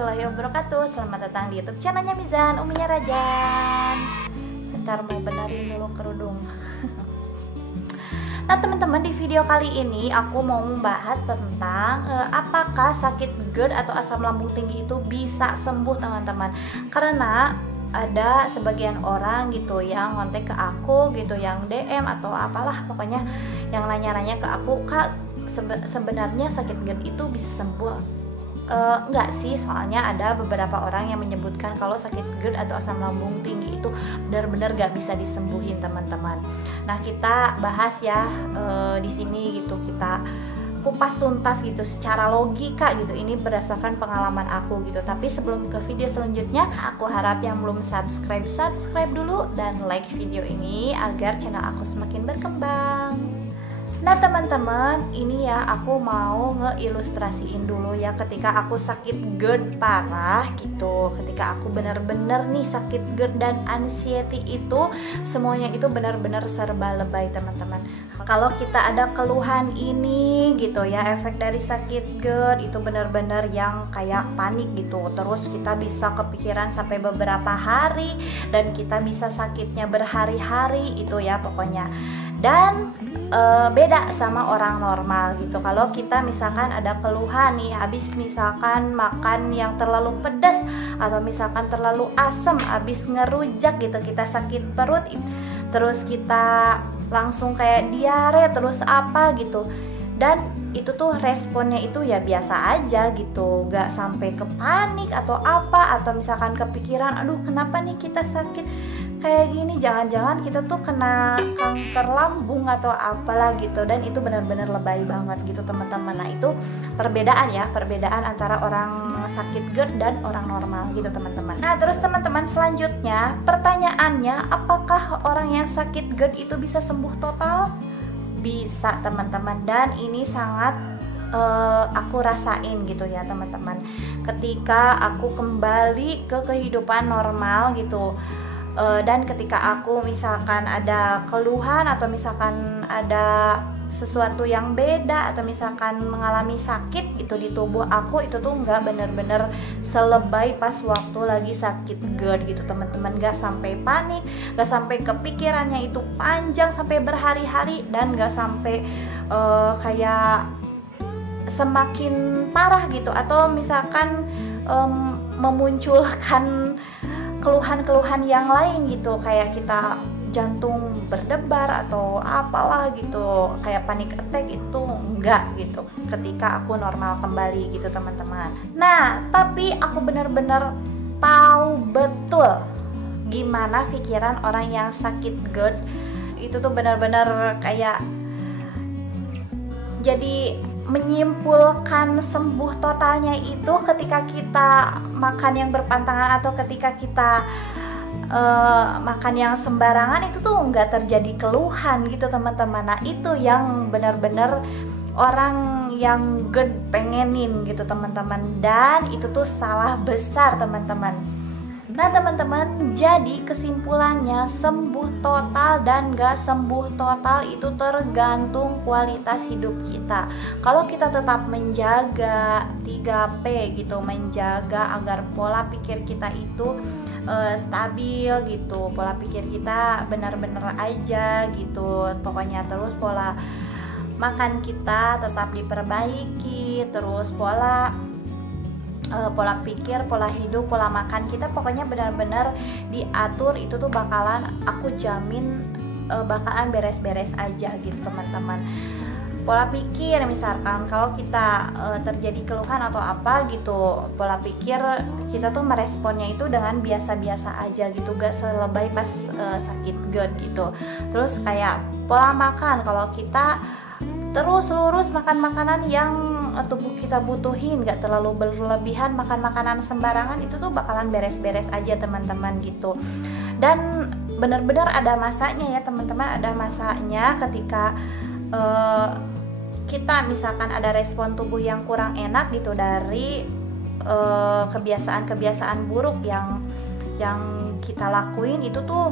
warahmatullahi wabarakatuh. Selamat datang di YouTube channelnya Mizan, Uminya Rajan. Bentar mau benerin dulu kerudung. Nah teman-teman, di video kali ini aku mau membahas tentang apakah sakit GERD atau asam lambung tinggi itu bisa sembuh teman-teman. Karena ada sebagian orang gitu yang ngontek ke aku gitu, yang DM atau apalah pokoknya yang nanya-nanya ke aku, Kak sebenarnya sakit GERD itu bisa sembuh? Enggak sih, soalnya ada beberapa orang yang menyebutkan kalau sakit GERD atau asam lambung tinggi itu benar-benar gak bisa disembuhin teman-teman. Nah kita bahas ya di sini gitu, kita kupas tuntas gitu secara logika gitu, ini berdasarkan pengalaman aku gitu. Tapi sebelum ke video selanjutnya, aku harap yang belum subscribe dulu dan like video ini agar channel aku semakin berkembang. Nah teman-teman, ini ya aku mau ngeilustrasiin dulu ya ketika aku sakit GERD parah gitu. Ketika aku bener-bener nih sakit GERD dan anxiety itu semuanya itu benar-benar serba lebay teman-teman. Kalau kita ada keluhan ini gitu ya, efek dari sakit GERD itu benar-benar yang kayak panik gitu. Terus kita bisa kepikiran sampai beberapa hari dan kita bisa sakitnya berhari-hari itu ya pokoknya. Dan beda sama orang normal gitu. Kalau kita misalkan ada keluhan nih, habis misalkan makan yang terlalu pedas atau misalkan terlalu asam, habis ngerujak gitu, kita sakit perut, terus kita langsung kayak diare, terus apa gitu. Dan itu tuh responnya itu ya biasa aja gitu, gak sampai ke panik atau apa, atau misalkan kepikiran, aduh kenapa nih kita sakit kayak gini, jangan-jangan kita tuh kena kanker lambung atau apalah gitu. Dan itu benar-benar lebay banget gitu teman-teman. Nah itu perbedaan ya, perbedaan antara orang sakit GERD dan orang normal gitu teman-teman. Nah terus teman-teman, selanjutnya pertanyaannya, apakah orang yang sakit GERD itu bisa sembuh total? Bisa teman-teman, dan ini sangat aku rasain gitu ya teman-teman. Ketika aku kembali ke kehidupan normal gitu, dan ketika aku misalkan ada keluhan atau misalkan ada sesuatu yang beda atau misalkan mengalami sakit gitu di tubuh aku, itu tuh nggak bener-bener selebay pas waktu lagi sakit GERD gitu teman-teman. Nggak sampai panik, nggak sampai kepikirannya itu panjang sampai berhari-hari, dan nggak sampai kayak semakin parah gitu, atau misalkan memunculkan keluhan-keluhan yang lain gitu, kayak kita jantung berdebar atau apalah gitu, kayak panic attack, itu enggak gitu ketika aku normal kembali gitu teman-teman. Nah tapi aku benar-benar tahu betul gimana pikiran orang yang sakit GERD itu tuh benar-benar kayak jadi menyimpulkan sembuh totalnya itu ketika kita makan yang berpantangan atau ketika kita makan yang sembarangan, itu tuh nggak terjadi keluhan gitu teman-teman. Nah itu yang benar-benar orang yang GERD pengenin gitu teman-teman, dan itu tuh salah besar teman-teman. Nah teman-teman, jadi kesimpulannya sembuh total dan gak sembuh total itu tergantung kualitas hidup kita. Kalau kita tetap menjaga 3P gitu, menjaga agar pola pikir kita itu stabil gitu, pola pikir kita benar-benar aja gitu pokoknya. Terus pola makan kita tetap diperbaiki, terus pola pikir, pola hidup, pola makan kita pokoknya benar-benar diatur, itu tuh bakalan, aku jamin bakalan beres-beres aja gitu teman-teman. Pola pikir, misalkan kalau kita terjadi keluhan atau apa gitu, pola pikir kita tuh meresponnya itu dengan biasa-biasa aja gitu, gak selebay pas sakit GERD gitu. Terus kayak pola makan, kalau kita terus lurus makan makanan yang tubuh kita butuhin, gak terlalu berlebihan makan makanan sembarangan, itu tuh bakalan beres-beres aja teman-teman gitu. Dan benar-benar ada masanya ya teman-teman, ada masanya ketika kita misalkan ada respon tubuh yang kurang enak gitu dari kebiasaan-kebiasaan buruk yang kita lakuin, itu tuh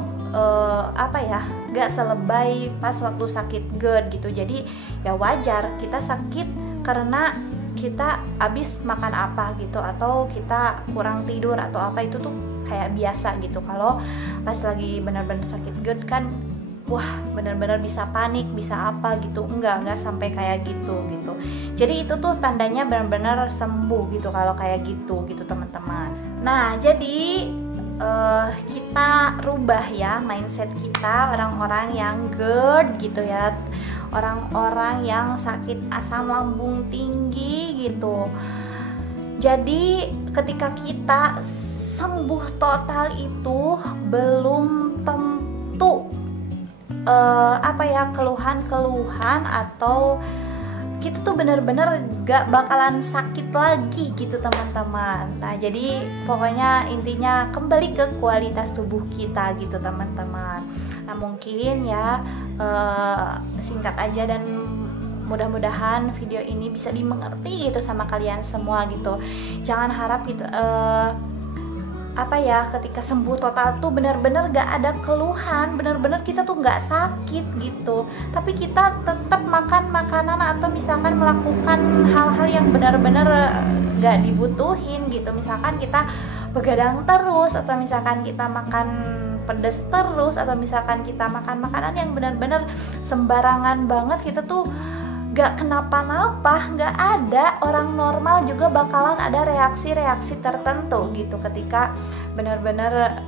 gak selebay pas waktu sakit GERD gitu. Jadi ya wajar kita sakit karena kita abis makan apa gitu, atau kita kurang tidur atau apa, itu tuh kayak biasa gitu. Kalau pas lagi benar-benar sakit GERD kan wah benar-benar bisa panik, bisa apa gitu. Enggak sampai kayak gitu. Jadi itu tuh tandanya benar-benar sembuh gitu kalau kayak gitu teman-teman. Nah, jadi kita rubah ya mindset kita, orang-orang yang GERD gitu ya, orang-orang yang sakit asam lambung tinggi gitu. Jadi ketika kita sembuh total itu belum tentu keluhan-keluhan atau kita tuh bener-bener gak bakalan sakit lagi gitu teman-teman. Nah, jadi pokoknya intinya kembali ke kualitas tubuh kita gitu teman-teman. Nah, mungkin ya singkat aja dan mudah-mudahan video ini bisa dimengerti gitu sama kalian semua gitu. Jangan harap gitu ketika sembuh total tuh benar-benar gak ada keluhan, benar-benar kita tuh gak sakit gitu, tapi kita tetap makan makanan atau misalkan melakukan hal-hal yang benar-benar gak dibutuhin gitu. Misalkan kita begadang terus, atau misalkan kita makan pedas terus, atau misalkan kita makan makanan yang benar-benar sembarangan banget, kita tuh gak kenapa-napa. Gak ada, orang normal juga bakalan ada reaksi-reaksi tertentu gitu ketika benar-benar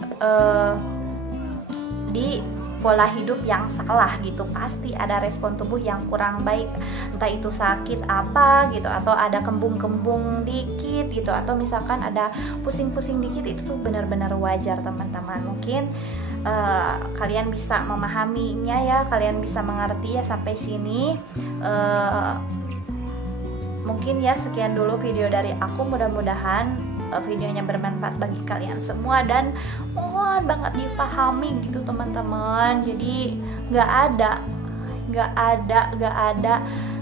di pola hidup yang salah gitu. Pasti ada respon tubuh yang kurang baik, entah itu sakit apa gitu, atau ada kembung-kembung dikit gitu, atau misalkan ada pusing-pusing dikit. Itu tuh benar-benar wajar teman-teman. Mungkin kalian bisa memahaminya ya, kalian bisa mengerti ya sampai sini. Mungkin ya sekian dulu video dari aku, mudah-mudahan videonya bermanfaat bagi kalian semua dan mohon banget dipahami gitu teman-teman. Jadi gak ada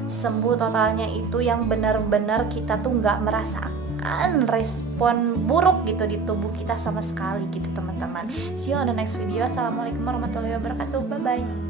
sembuh totalnya itu yang benar-benar kita tuh gak merasakan respon buruk gitu di tubuh kita sama sekali gitu teman-teman. See you on the next video. Assalamualaikum warahmatullahi wabarakatuh. Bye bye.